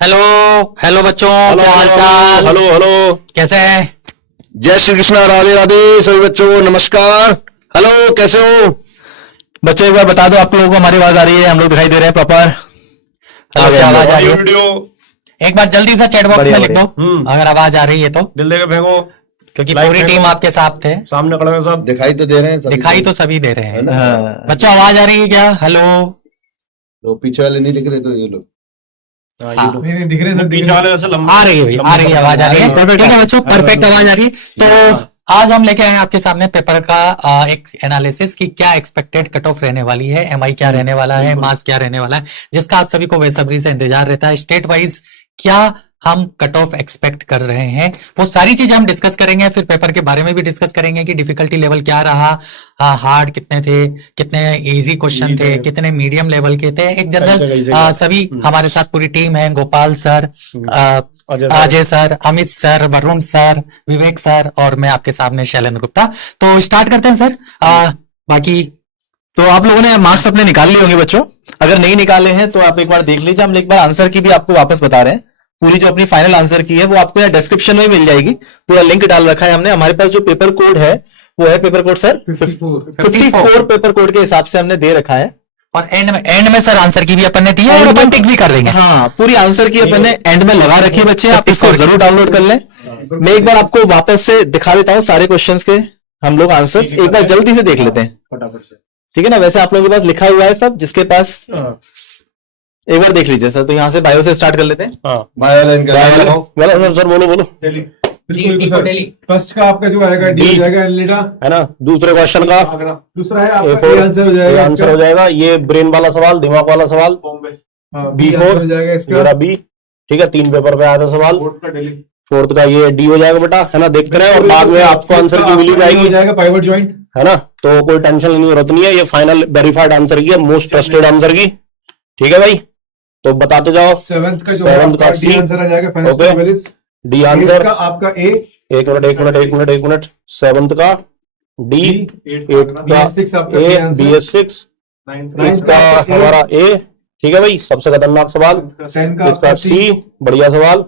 Hello hello बच्चों, hello क्या हाल hello चाल? Hello hello. कैसे हैं? जय श्री कृष्णा, राधे राधे सभी बच्चों, नमस्कार। हेलो, कैसे हो बच्चों? एक बार बता दो, आप लोगों को हमारी आवाज आ रही है? हम लोग दिखाई दे रहे हैं प्रॉपर? हेलो, क्या आवाज आ रही ऑडियो है? वीडियो एक बार जल्दी से चैट बॉक्स में बढ़िया लिख दो बढ़िया। अगर आवाज आ रही है तो, दिल देके फेंको। क्योंकि लाइक पूरी फेंको। टीम आपके साथ थे। सामने खड़े हैं सब। दिखाई तो दे रहे हैं सभी दिखाई को, तो सभी दे रहे है हैं। ना? हाँ। बच्चों, आवाज आ रही है क्या? हेलो। तो पीछे वाले नहीं दिख रहे तो ये लोग हाँ, हाँ, ये तो नहीं दिख रहे थे, पीछे वाले ऐसे लंबे आ रही है, आ रही है, आवाज आ रही है। ठीक है बच्चों, परफेक्ट आवाज आ रही है। तो आज हम लेके आए हैं आपके सामने पेपर का एक एनालिसिस कि क्या एक्सपेक्टेड कट ऑफ रहने वाली है, एमआई क्या रहने वाला है, मास क्या रहने वाला है, जिसका आप सभी को बेसब्री से इंतजार रहता है। स्टेट वाइज क्या हम कट ऑफ एक्सपेक्ट कर रहे हैं, वो सारी चीजें हम डिस्कस करेंगे। फिर पेपर के बारे में भी डिस्कस करेंगे कि डिफिकल्टी लेवल क्या रहा, हार्ड कितने थे, कितने इजी क्वेश्चन थे, कितने मीडियम लेवल के थे। एक जनरल सभी हमारे साथ पूरी टीम है, Gopal sir, Ajay sir, Amit sir, Varun sir, Vivek sir और मैं आपके सामने शैलेंद्र गुप्ता। तो स्टार्ट करते हैं सर। बाकी तो आप लोगों ने मार्क्स अपने निकाल लिए होंगे बच्चों। अगर नहीं निकाले हैं तो आप एक बार देख लीजिए। हम एक बार आंसर की भी आपको वापस बता रहे हैं। पूरी जो अपनी फाइनल आंसर की है वो आपको यहाँ डिस्क्रिप्शन में मिल जाएगी। पूरा लिंक डाल रखा है हमने। हमारे पास जो पेपर कोड है वो है paper code sir 54 paper code के हिसाब से हमने दे रखा है। और एंड में सर आंसर की भी अपन ने दी है और अपन टिक भी कर देंगे। हाँ, पूरी आंसर की अपन ने एंड में लगा रखी है बच्चे। आप इसको जरूर डाउनलोड कर लें। मैं एक बार आपको वापस से दिखा देता हूँ सारे क्वेश्चंस के हम लोग आंसर्स एक बार जल्दी से देख लेते हैं, फटाफट से। ठीक है ना? वैसे आप लोगों के पास लिखा हुआ है सब, जिसके पास एक बार देख लीजिए सर। तो यहाँ से बायो से स्टार्ट कर लेते हैं। हाँ, वायलिन का बोलो सर, बोलो बोलो। बिल्कुल सर। फर्स्ट का आपका जो आएगा डी हो जाएगा एलिडा, है ना? दूसरे क्वेश्चन का दूसरा है आपका ए आंसर हो जाएगा, आंसर हो जाएगा। ये ब्रेन वाला सवाल, दिमाग वाला सवाल, बी आंसर हो जाएगा इसका, मेरा बी। ठीक है, 3 पेपर पे आया था सवाल। फोर्थ का ये डी हो जाएगा बेटा, है ना? देखते रहे और बाद में आपको आंसर की मिली हो जाएगी, जाएगा पाइवट जॉइंट, है ना? तो कोई टेंशन लेने की जरूरत नहीं है। ये फाइनल वेरीफाइड आंसर की है, मोस्ट ट्रस्टेड आंसर की। ठीक है भाई, तो बताते जाओ। सेवंथ का जो सेवंथ का डी सी आंसर आ जाएगा, फाइनल ओके। वेलिस, डी एट आंसर का आपका ए, एक मिनट। सेवंथ का डी, एट का BS6 आपका ए, ए आंसर, BS6, नाइन्थ इसका हमारा ए। ठीक है भाई, सबसे खतरनाक सवाल। 10 का इसका आपका सी, बढ़िया सवाल।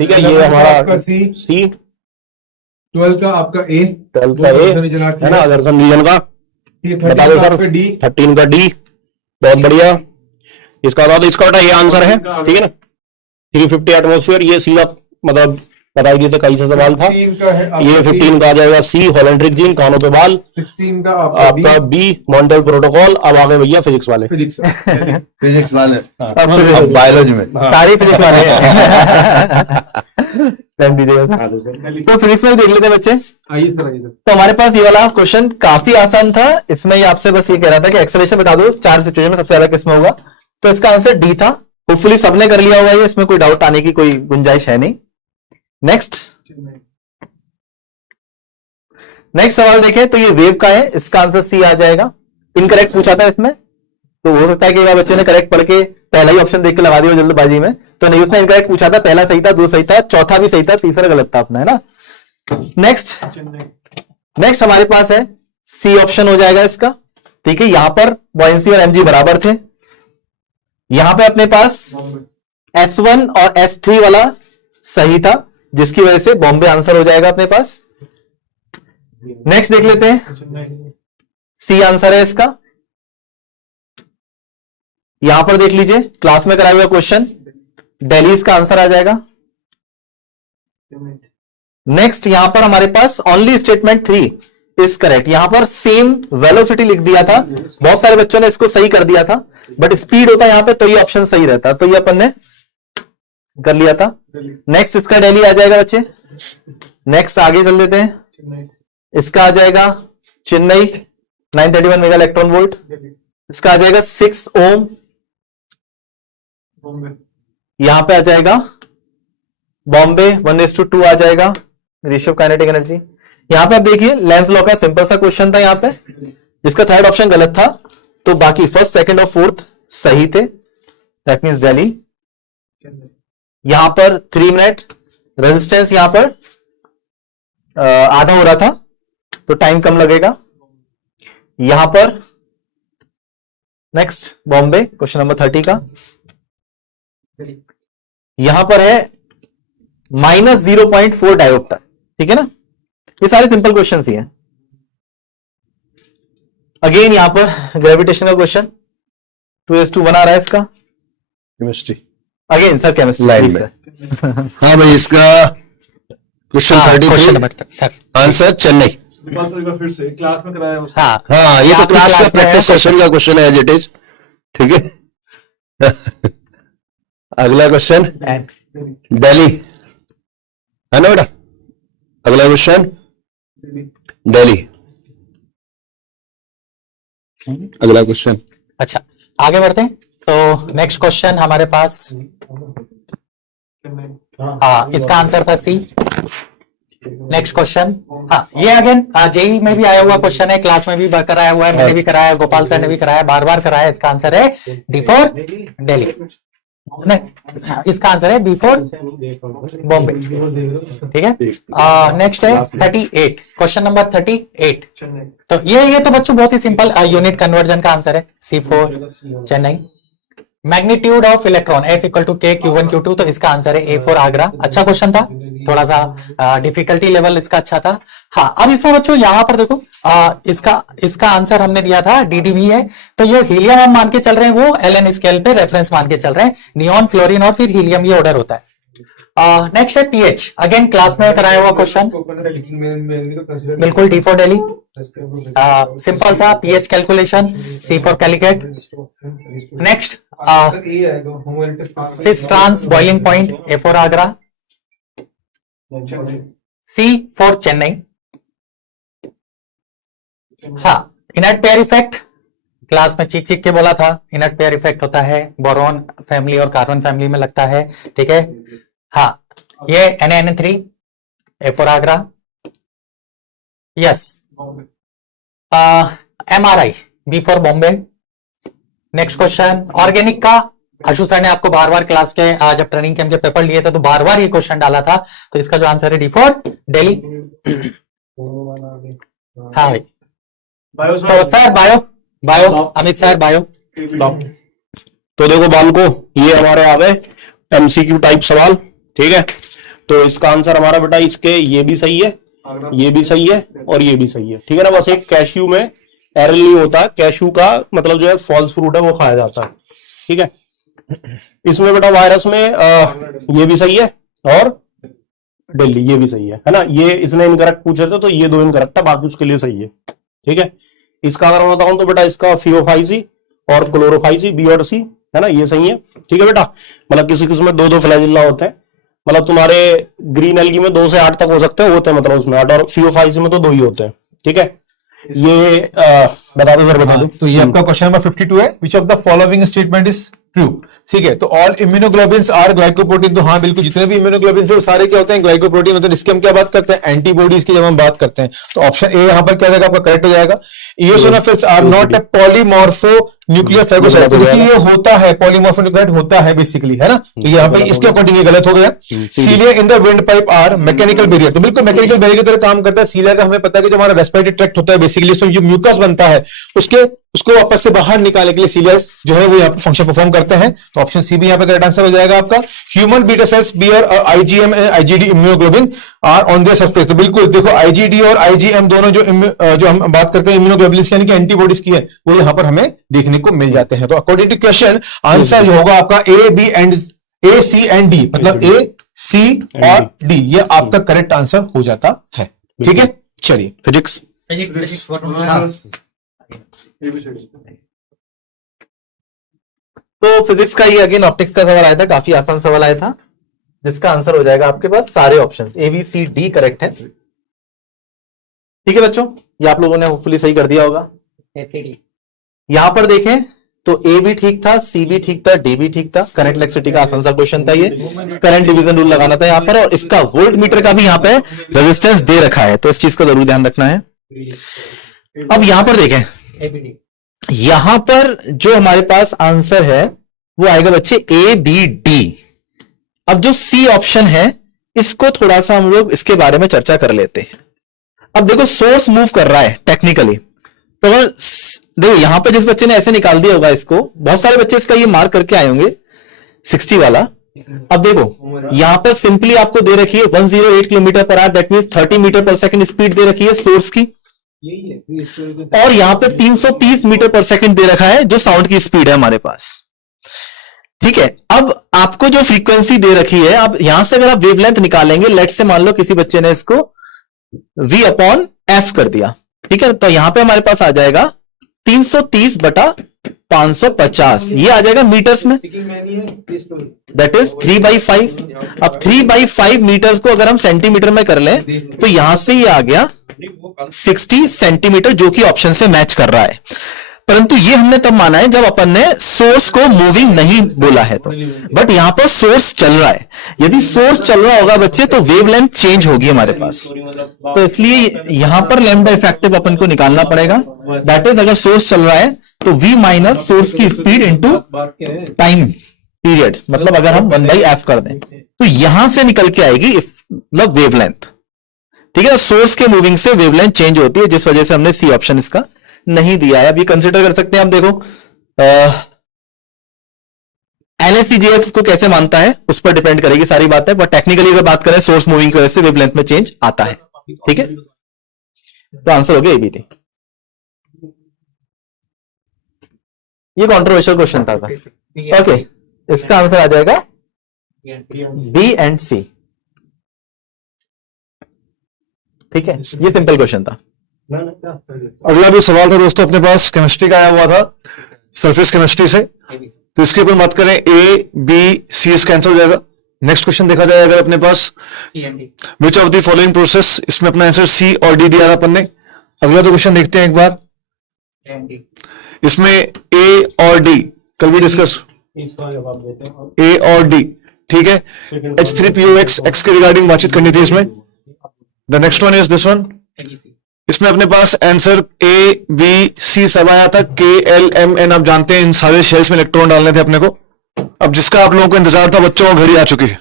ठीक है, ये हमारा आपका सी, सी। 12 का आपका ए, 12 का ए, है ना? दर्शन रीजन का। बता दो सर। आपका डी, 13 का डी, बहुत बढ़िया। इसका बता दो, इसका बेटा ये आंसर है, ठीक है ना? 350 एटमोस्फेयर, ये सीधा मतलब बताई दिए थे, कई सा सवाल था। 15 का है ये आपका 15 का आ जाएगा सी, हॉलैंड्रिक जीन, कानों पे बाल। 16 का आपका आपका बी, मॉन्टल प्रोटोकॉल। अब आगे भैया फिजिक्स वाले। फिजिक्स, फिजिक्स वाले, अब अब बायोलॉजी में सारी फिजिक्स वाले टाइम दीजिएगा सर। तो फिजिक्स में भी देख लेते हैं बच्चे। आइए सर, आइए सर। तो हमारे पास ये वाला क्वेश्चन काफी आसान था। इसमें ये आपसे बस ये कह रहा था कि एक्सेलरेशन बता दो 4 सिचुएशन में सबसे ज्यादा किसमें होगा। तो इसका आंसर डी था। होपफुली सबने कर लिया हुआ है, इसमें कोई डाउट आने की कोई गुंजाइश है नहीं। नेक्स्ट सवाल देखें तो ये वेव का है। इसका आंसर सी आ जाएगा। इनकरेक्ट पूछा था इसमें, तो हो सकता है कि बच्चे ने करेक्ट पढ़ के पहला ही ऑप्शन देख के लगा दिया जल्दबाजी में। तो नहीं, उसने इनकरेक्ट पूछा था। पहला सही था, 2 सही था, चौथा भी सही था, तीसरा गलत था अपना, है ना? नेक्स्ट हमारे पास है सी ऑप्शन हो जाएगा इसका। ठीक है, यहां पर बॉयंसी और एमजी बराबर थे। यहां पे अपने पास S1 और S3 वाला सही था, जिसकी वजह से बॉम्बे आंसर हो जाएगा अपने पास। नेक्स्ट देख लेते हैं, सी आंसर है इसका। यहां पर देख लीजिए, क्लास में कराया हुआ क्वेश्चन, दिल्ली इसका आंसर आ जाएगा। नेक्स्ट यहां पर हमारे पास ओनली स्टेटमेंट 3 इज करेक्ट। यहां पर सेम वेलोसिटी लिख दिया था, बहुत सारे बच्चों ने इसको सही कर दिया था, बट स्पीड होता यहां पे तो ये ऑप्शन सही रहता, तो ये अपन ने कर लिया था। नेक्स्ट इसका दिल्ली आ जाएगा बच्चे। नेक्स्ट आगे चल देते हैं, इसका आ जाएगा चेन्नई 931 मेगा इलेक्ट्रॉन वोल्ट। इसका आ जाएगा 6 ओम। यहां पे आ जाएगा बॉम्बे 1:2 आ जाएगा रेशियो काइनेटिक एनर्जी। यहां पे आप देखिए लेंस लॉ का सिंपल सा क्वेश्चन था यहां पे, जिसका थर्ड ऑप्शन गलत था, तो बाकी फर्स्ट, सेकंड और फोर्थ सही थे। That means Delhi. यहां पर 3 मिनट रेजिस्टेंस यहां पर आधा हो रहा था, तो टाइम कम लगेगा। यहां पर नेक्स्ट बॉम्बे, क्वेश्चन नंबर 30 का। यहां पर है -0.4 डायोप्टर, ठीक है ना। ये सारे सिंपल क्वेश्चन ही हैं। अगेन यहां पर ग्रेविटेशन का क्वेश्चन 2:1 आ रहा है इसका। Chemistry again sir chemistry line में। हाँ भाई, इसका question question 33 number sir. Answer Chennai. फिर से क्लास में कराया उसने। हाँ हाँ, ये तो आपकी क्लास का क्लास में प्रैक्टिस है। सेशन का क्वेश्चन है, एज इट इज, ठीक है। अगला क्वेश्चन दिल्ली है ना बेटा। अगला क्वेश्चन दिल्ली। अगला क्वेश्चन अच्छा आगे बढ़ते हैं। तो नेक्स्ट क्वेश्चन हमारे पास, हाँ इसका आंसर था सी। नेक्स्ट क्वेश्चन, हाँ ये अगेन जेई में भी आया हुआ क्वेश्चन है, क्लास में भी कराया हुआ है, मैंने भी कराया, गोपाल सर ने भी कराया, बार बार कराया। इसका आंसर है डी फॉर दिल्ली। नहीं, इसका आंसर है बी फॉर बॉम्बे, ठीक है। नेक्स्ट है 38, क्वेश्चन नंबर 38। तो ये तो बच्चों बहुत ही सिंपल यूनिट कन्वर्जन का आंसर है, C4 Chennai. Magnitude of electron F equal to K Q1 Q2, तो इसका आंसर है A4 आगरा। अच्छा क्वेश्चन था, थोड़ा सा डिफिकल्टी लेवल इसका अच्छा था। हाँ अब इसमें बच्चों यहाँ पर देखो इसका आंसर हमने दिया था DDB है, तो ये हीलियम हम मान के चल रहे हैं, वो LN स्केल पे रेफरेंस मान के चल रहे हैं। नियॉन, फ्लोरीन और फिर हीलियम ये ऑर्डर होता है। नेक्स्ट है pH, अगेन क्लास में कराया हुआ क्वेश्चन, बिल्कुल डी फॉर दिल्ली। सिंपल सा pH calculation, C for Calicut. Next cis trans boiling point A for Agra, C for Chennai. हाँ इनर्ट पेयर इफेक्ट, क्लास में चीख चीख के बोला था, इनर्ट पेयर इफेक्ट होता है, बोरॉन फैमिली और कार्बन फैमिली में लगता है, ठीक है। हाँ ये NaN3 A for Agra, yes. MRI B for Bombay. Next question organic का, आशु सर ने आपको बार बार क्लास के जब ट्रेनिंग कैंप के पेपर लिए थे तो बार बार ये क्वेश्चन डाला था, तो इसका जो आंसर है डी फॉर दिल्ली। हाँ भाई, तो sir bio Amit sir bio. तो देखो बालको, ये हमारे आ गए MCQ टाइप सवाल, ठीक है। तो इसका आंसर हमारा बेटा इसके ये भी सही है, ये भी सही है और ये भी सही है, ठीक है ना। बस एक कैश्यू में एरर नहीं होता, कैश्यू का मतलब जो है फॉल्स फ्रूट है वो खाया जाता है, ठीक है। इसमें बेटा वायरस में ये भी सही है और दिल्ली ये भी सही है ना। ये इसने इनकरेक्ट पूछे थे तो ये दो इनकरेक्ट है, बाकी उसके लिए सही है, ठीक है। इसका अगर मैं बताऊं तो बेटा इसका फियोफाइसी और क्लोरोफाइसी B और C है ना, ये सही है, ठीक है बेटा। मतलब किसी किसी में 2-2 फ्लैजिल्ला होते हैं, मतलब तुम्हारे ग्रीन एल्गी में 2 से 8 तक हो सकते हैं, होते हैं मतलब उसमें 8, और फियोफाइसी में तो 2 ही होते हैं, ठीक है। ये बता दो सर, बता दो। तो ये आपका क्वेश्चन नंबर 52 है, विच of the following statement is true, ठीक है। तो ऑल इम्यूनोग्लोबिन्स आर ग्लाइकोप्रोटीन, तो हाँ बिल्कुल जितने भी इम्यूनोग्लोबिन्स है वो सारे क्या होते हैं, ग्लाइकोप्रोटीन होते हैं। इसकी हम क्या बात करते हैं, एंटीबॉडीज की जब हम बात करते हैं, तो ऑप्शन ए यहाँ पर क्या जाएगा आपका करेक्ट हो जाएगा। Eosinophils are not a polymorphonuclear phagocyte, क्योंकि ये होता है पॉलीमॉर्फो न्यूक्लियोसाइट होता है बेसिकली, है ना। तो यहाँ पे इसके अकॉर्डिंग ये गलत हो गया। Cilia in the windpipe are mechanical barrier, तो बिल्कुल मैकेनिकल बैरियर की तरह काम करता है। सीलिया का हमें पता है कि जो हमारा रेस्पिरेटरी ट्रैक्ट होता है बेसिकली, उसमें जो म्यूकस बनता है उसको वापस से बाहर निकालने के लिए सीलियस जो है वो यहाँ पे फंक्शन परफॉर्म करते हैं। तो ऑप्शन सी भी यहाँ पे करेक्ट आंसर हो जाएगा आपका। Human beta cells bear IgM and IgD immunoglobin are on their surface, तो बिल्कुल देखो IgD और IgM दोनों जो हम बात करते हैं इम्यूनोग्लोबिन यानी कि एंटीबॉडीज की है, वो यहाँ पर हमें देखने को मिल जाते हैं। तो अकॉर्डिंग टू क्वेश्चन आंसर जो होगा आपका A, C एंड D, मतलब A, C और D, ये आपका करेक्ट आंसर हो जाता है, ठीक है। चलिए फिजिक्स, तो फिजिक्स का ये अगेन ऑप्टिक्स का सवाल आया था, काफी आसान सवाल आया था, जिसका आंसर हो जाएगा आपके पास सारे options A, B, C, D correct है, ठीक है बच्चों। ये आप लोगों ने होपफुली सही कर दिया होगा। यहां पर देखें तो A भी ठीक था, C भी ठीक था, D भी ठीक था। करंट इलेक्ट्रिसिटी का आसान सा क्वेश्चन था ये, करंट डिवीजन रूल लगाना था यहाँ पर, और इसका वोल्ट मीटर का भी यहाँ पे रेजिस्टेंस दे रखा है, तो इस चीज का जरूर ध्यान रखना है। अब यहां पर देखें, यहां पर जो हमारे पास आंसर है वो आएगा बच्चे A, B, D। अब जो C ऑप्शन है इसको थोड़ा सा हम लोग इसके बारे में चर्चा कर लेते हैं। अब देखो सोर्स मूव कर रहा है टेक्निकली, तो अगर देखो यहां पे जिस बच्चे ने ऐसे निकाल दिया होगा इसको, बहुत सारे बच्चे इसका ये मार्क करके आए होंगे 60 वाला। अब देखो यहाँ पर सिंपली आपको दे रखी है 108 kilometre per hour, that means 30 metre per second speed दे रखी है सोर्स की, और यहाँ पे 330 मीटर पर सेकंड दे रखा है जो साउंड की स्पीड है हमारे पास। ठीक है, अब आपको जो फ्रीक्वेंसी दे रखी है, अब यहां से अगर आप वेवलेंथ निकालेंगे, लेट से मान लो किसी बच्चे ने इसको v अपॉन एफ कर दिया, ठीक है, तो यहां पे हमारे पास आ जाएगा 330 बटा 550, ये आ जाएगा मीटर्स में, दैट इज 3/5। अब 3/5 मीटर्स को अगर हम सेंटीमीटर में कर लें तो यहां से ये आ गया 60 सेंटीमीटर, जो कि ऑप्शन से मैच कर रहा है। परंतु ये हमने तब माना है जब अपन ने सोर्स को मूविंग नहीं बोला है तो, बट यहां पर सोर्स चल रहा है। यदि सोर्स चल रहा होगा बच्चे तो वेवलेंथ चेंज होगी हमारे पास, तो इसलिए यहां पर लैम्डा इफेक्टिव अपन को निकालना पड़ेगा, दैट इज अगर सोर्स चल रहा है तो v माइनस सोर्स की स्पीड इंटू टाइम पीरियड, मतलब अगर हम 1/f कर दें तो यहां से निकल के आएगी मतलब वेवलेंथ। ठीक है, सोर्स के मूविंग से वेवलेंथ चेंज होती है, जिस वजह से हमने सी ऑप्शन इसका नहीं दिया है। अब ये कंसिडर कर सकते हैं हम, देखो NSCGS को कैसे मानता है उस पर डिपेंड करेगी सारी बातें, बट टेक्निकली अगर बात करें सोर्स मूविंग की वजह से वेवलेंथ में चेंज आता है। ठीक है, तो आंसर हो गया एबीटी। ये कंट्रोवर्शियल क्वेश्चन था सर। ओके, इसका आंसर आ जाएगा बी एंड सी। ठीक है, ये सिंपल क्वेश्चन था। अगला भी सवाल था दोस्तों अपने पास केमिस्ट्री का आया हुआ था, सरफेस केमिस्ट्री से, तो इसके ऊपर बात करें ए बी सी, इसका आंसर हो जाएगा। नेक्स्ट क्वेश्चन देखा जाए अगर अपने पास which of the following process, इसमें अपना आंसर सी और डी दिया था अपन ने। अगला तो क्वेश्चन देखते हैं एक बार, इसमें ए और डी कल भी डिस्कस, ए और डी, ठीक है, H3POX एक्स के रिगार्डिंग बातचीत करनी थी इसमें। The next one is this one, इसमें अपने पास आंसर ए बी सी सब आया था, KLMN आप जानते हैं इन सारे शेल्स में इलेक्ट्रॉन डालने थे अपने को। अब जिसका आप लोगों को इंतजार था बच्चों को घड़ी आ चुकी है।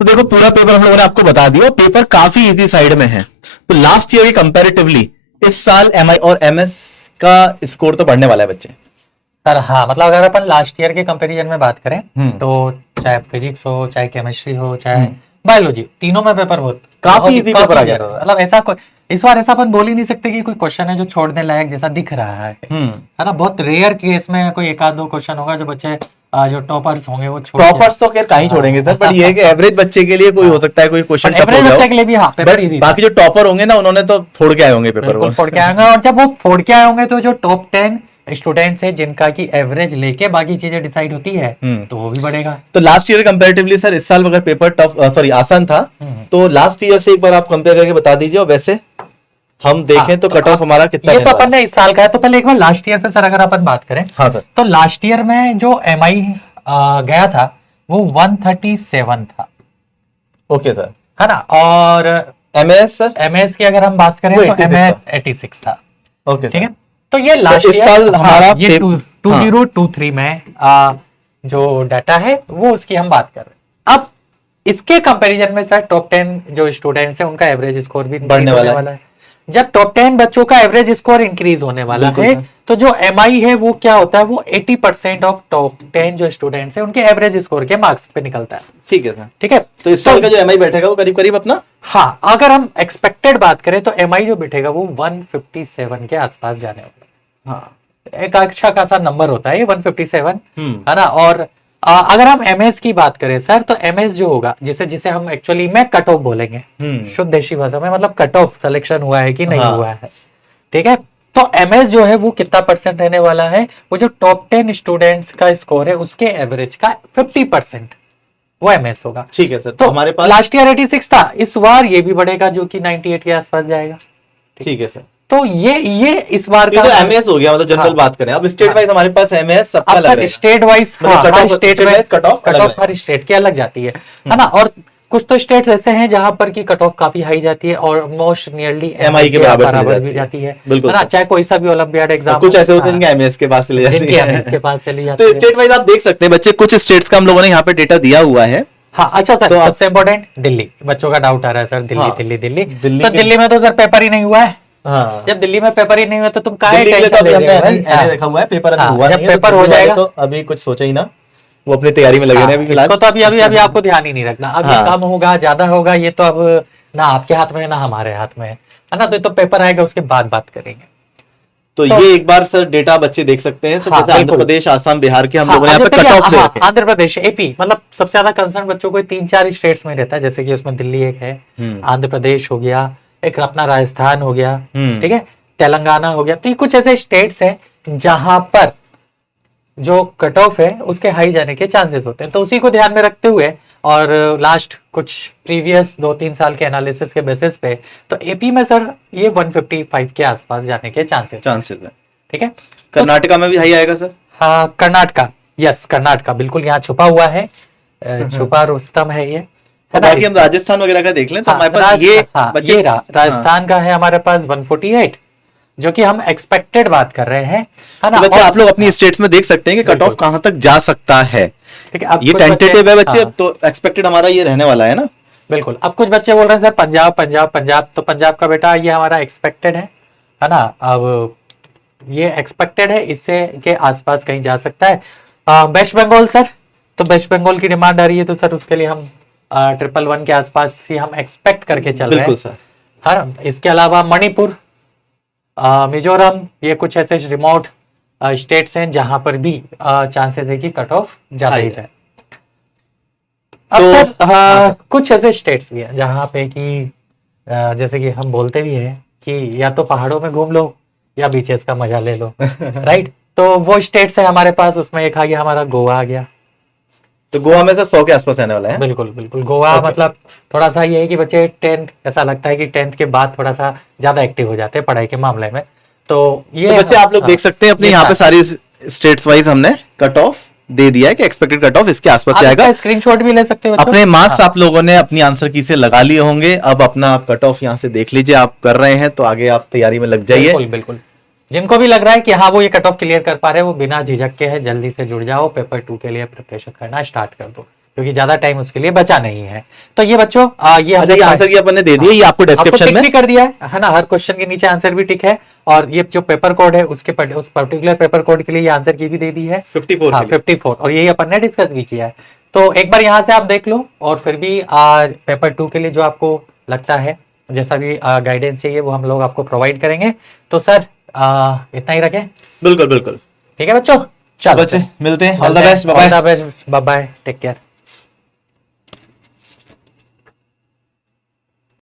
तो देखो पूरा पेपर हम लोगों ने आपको बता दिया, पेपर काफी इजी साइड में है। तो लास्ट ईयर कंपैरेटिवली इस साल MI और MS का स्कोर तो बढ़ने वाला है बच्चे। सर हाँ, मतलब अगर अपन लास्ट ईयर के कंपैरिजन में बात करें तो चाहे फिजिक्स हो, चाहे केमिस्ट्री हो, चाहे बायोलॉजी, तीनों में पेपर बहुत काफी इजी पेपर आ गया था। मतलब ऐसा कोई इस बार ऐसा अपन बोल ही नहीं सकते कि कोई क्वेश्चन है जो छोड़ने लायक जैसा दिख रहा है ना। बहुत रेयर केस में कोई एक आध दो क्वेश्चन होगा जो बच्चे जो टॉपर्स होंगे वो छोड़ टॉपर्स तो खैर कहीं छोड़ेंगे सर, बट ये है कि एवरेज बच्चे के लिए कोई हो सकता है कोई क्वेश्चन टफ हो एवरेज जाओ, बच्चे के लिए भी हाँ पेपर इजी। बाकी जो टॉपर होंगे ना उन्होंने तो फोड़ के आए होंगे पेपर को, फोड़ के आएंगे। और जब वो फोड़ के आए होंगे तो जो टॉप 10 स्टूडेंट्स है जिनका की एवरेज लेके बाकी चीजें डिसाइड होती है तो वो भी बढ़ेगा। तो लास्ट ईयर कंपैरेटिवली सर इस साल अगर पेपर टफ सॉरी आसान था तो लास्ट ईयर से एक बार आप कंपेयर करके बता दीजिए, और वैसे हम देखें तो कट ऑफ हमारा कितना ये तो अपन ने इस साल का है। तो पहले एक बार लास्ट ईयर पे सर अगर अपन बात करें, हाँ सर, तो लास्ट ईयर में जो MI गया था वो 137 था। ओके सर, है ना, और MS सर, MS की अगर हम बात करें वो तो 86 MS 86 था। ओके ठीक सर। है, तो ये लास्ट इस साल हमारा ये 2023 में जो डाटा है वो उसकी हम बात कर रहे हैं। अब इसके कंपैरिजन में सर टॉप 10 जो स्टूडेंट्स हैं उनका एवरेज स्कोर भी बढ़ने वाला है। जब टॉप 10 बच्चों का एवरेज स्कोर इंक्रीज होने वाला है तो जो MI है वो क्या होता है, वो 80% ऑफ टॉप 10 जो स्टूडेंट्स हैं उनके एवरेज स्कोर के मार्क्स पे निकलता है। ठीक है सर, ठीक है, तो इस साल का जो MI बैठेगा वो करीब करीब अपना, हाँ अगर हम एक्सपेक्टेड बात करें तो MI जो बैठेगा वो 157 के आसपास जाने वाला। हाँ एक अच्छा खासा नंबर होता है ये 157, है ना। और अगर हम MS की बात करें सर तो MS जो होगा जिसे हम एक्चुअली में कट ऑफ बोलेंगे शुद्ध देशी भाषा में, मतलब कट ऑफ सिलेक्शन हुआ है कि नहीं हुआ है। ठीक है, तो MS जो है वो कितना परसेंट रहने वाला है, वो जो टॉप 10 स्टूडेंट्स का स्कोर है उसके एवरेज का 50% वो MS होगा। ठीक है सर, तो हमारे पास लास्ट ईयर 86 था, इस बार ये भी बढ़ेगा जो कि 98 के आसपास जाएगा। ठीक है सर, तो ये इस बार ये का तो MS हो गया, मतलब जनरल बात करें। अब स्टेट वाइज हमारे पास MS सबका लग रहा है, स्टेट वाइज मतलब हर cut-off- स्टेट state में wise cut-off कट अलग ऑफ हर स्टेट की अलग जाती है ना। और कुछ तो स्टेट्स ऐसे हैं जहां पर की कट ऑफ काफी हाई जाती है और मोस्ट नियरली MI के बराबर चली भी जाती है बिल्कुल ना। सर। चाहे कोई सा भी ओलंपियाड एग्जाम, कुछ ऐसे होते हैं जिनके MS के पास चले जाते जिनकी हैं। MS के पास चली जाती तो है। स्टेट वाइज आप देख सकते हैं बच्चे, कुछ स्टेट्स का हम लोगों ने यहाँ पे डेटा दिया हुआ है। हाँ अच्छा सर, तो आप- सबसे इम्पोर्टेंट दिल्ली, बच्चों का डाउट आ रहा है सर, दिल्ली हाँ, दिल्ली दिल्ली दिल्ली तो के- दिल्ली में तो सर पेपर ही नहीं हुआ है। हाँ, जब दिल्ली में पेपर ही नहीं हुआ तो तुम काहे दिल्ली के लिए तो टेंशन अभी ले हमने रहे हो भाई? NA रखा हुआ है, पेपर अभी हाँ, हुआ जब नहीं है, तो पेपर हो दिल्ली वाले जाएगा तो अभी कुछ सोचा ही ना। वो अपनी तैयारी में लगे हाँ, हैं अभी फिलहाल। इसको तो अभी अभी आपको ध्यान ही नहीं रखना। अब ये हाँ। कम होगा ज्यादा होगा ये तो अब ना आपके हाथ में है ना हमारे हाथ में है ना। तो ये तो पेपर आएगा उसके बाद बात करेंगे। तो ये एक बार सर डेटा बच्चे देख सकते हैं सर, हाँ, जैसे आंध्र बिल्कुल। प्रदेश, आसाम, बिहार के हम हाँ, लोगों ने यहाँ पे जैसे कट कि ऑफ दे हाँ, रखे हैं। आंध्र प्रदेश, एपी, मतलब सबसे ज्यादा कंसर्न बच्चों को 3-4 स्टेट्स में रहता है, जैसे कि उसमें दिल्ली एक है, आंध्र प्रदेश हो गया, एक अपना राजस्थान हो गया, ठीक है, तेलंगाना हो गया। तो ये कुछ ऐसे स्टेट्स हैं जहां पर जो कट ऑफ है उसके हाई जाने के चांसेस होते हैं। तो उसी को ध्यान में रखते हुए और लास्ट कुछ प्रीवियस 2-3 साल के एनालिसिस के बेसिस पे तो एपी में सर ये 155 के आसपास जाने के चांसेस, है। ठीक है। कर्नाटका में भी हाई आएगा सर? हाँ, कर्नाटका, यस, कर्नाटका बिल्कुल यहाँ छुपा हुआ है, छुपा रुस्तम है ये, है ना। बाकी हम राजस्थान वगैरह का देख लें तो हाँ, हमारे पास ये हाँ, बच्चे ये राजस्थान का है हमारे पास 148, जो कि हम एक्सपेक्टेड बात कर रहे हैं, है ना। तो बच्चे और- आप लोग अपनी स्टेट्स में देख सकते हैं कि कट ऑफ कहां तक जा सकता है। ठीक है, अब ये कुछ टेंटेटिव है बच्चे, हाँ, अब तो एक्सपेक्टेड हमारा ये रहने वाला है ना। बिल्कुल। अब कुछ बच्चे बोल रहे हैं सर पंजाब पंजाब पंजाब, तो पंजाब का बेटा ये हमारा एक्सपेक्टेड है ना। अब ये एक्सपेक्टेड है, इससे के आसपास कहीं जा सकता है। वेस्ट बंगाल सर, तो वेस्ट बंगाल की डिमांड आ रही है, तो सर उसके लिए हम 111 के आसपास ही हम एक्सपेक्ट करके चल रहे हैं, बिल्कुल सर। है ना। इसके अलावा मणिपुर, मिजोरम, ये कुछ ऐसे रिमोट स्टेट्स हैं जहां पर भी चांसेस है कि कट ऑफ ज्यादा ही जाए। अब तो- सर कुछ ऐसे स्टेट्स भी हैं जहां पे कि जैसे कि हम बोलते भी हैं कि या तो पहाड़ों में घूम लो या बीचेस का मजा ले लो, राइट। तो वो स्टेट्स है हमारे पास, उसमें एक आ गया हमारा गोवा आ गया। तो गोवा में सर 100 के आसपास रहने वाला है। बिल्कुल बिल्कुल, गोवा मतलब थोड़ा सा ये है कि बच्चे 10th, ऐसा लगता है कि 10th के बाद थोड़ा सा ज्यादा एक्टिव हो जाते हैं पढ़ाई के मामले में। तो ये तो बच्चे आप लोग हाँ, देख सकते हैं अपने ये यहाँ पे था। सारी स्टेट्स वाइज हमने कट ऑफ दे दिया है कि एक्सपेक्टेड कट ऑफ इसके आसपास आप जाएगा। इसका स्क्रीनशॉट भी ले सकते हो बच्चों। अपने मार्क्स हाँ, आप लोगों ने अपनी आंसर की से लगा लिए होंगे। अब अपना आप कट ऑफ यहाँ से देख लीजिए, आप कर रहे हैं तो आगे आप तैयारी में लग जाइए। बिल्कुल बिल्कुल। जिनको भी लग रहा है कि हाँ वो ये कट ऑफ क्लियर कर पा रहे हैं, वो बिना झिझक के है जल्दी से जुड़ जाओ, पेपर 2 के लिए प्रिपरेशन करना स्टार्ट कर दो, क्योंकि ज्यादा टाइम उसके लिए बचा नहीं है। तो ये बच्चों ये अच्छा, ये आंसर की अपन ने दे दिया, ये आपको आपको डिस्क्रिप्शन टिक में भी कर दिया है ना। हर क्वेश्चन के नीचे आंसर भी टिक है, और ये जो पेपर कोड है उसके उस पर्टिकुलर पेपर कोड के लिए ये आंसर की भी दे दी है 54 हाँ, के लिए। 54, और यही अपन ने डिस्कस भी किया है। तो एक बार यहाँ से आप देख लो, और फिर भी पेपर 2 के लिए जो आपको लगता है जैसा भी गाइडेंस चाहिए वो हम लोग आपको प्रोवाइड करेंगे। तो सर इतना ही रखें, बिल्कुल बिल्कुल। ठीक है बच्चों। चलो बच्चे मिलते हैं, ऑल द मिलते हैं। Best, bye bye. All the best, bye bye, take care.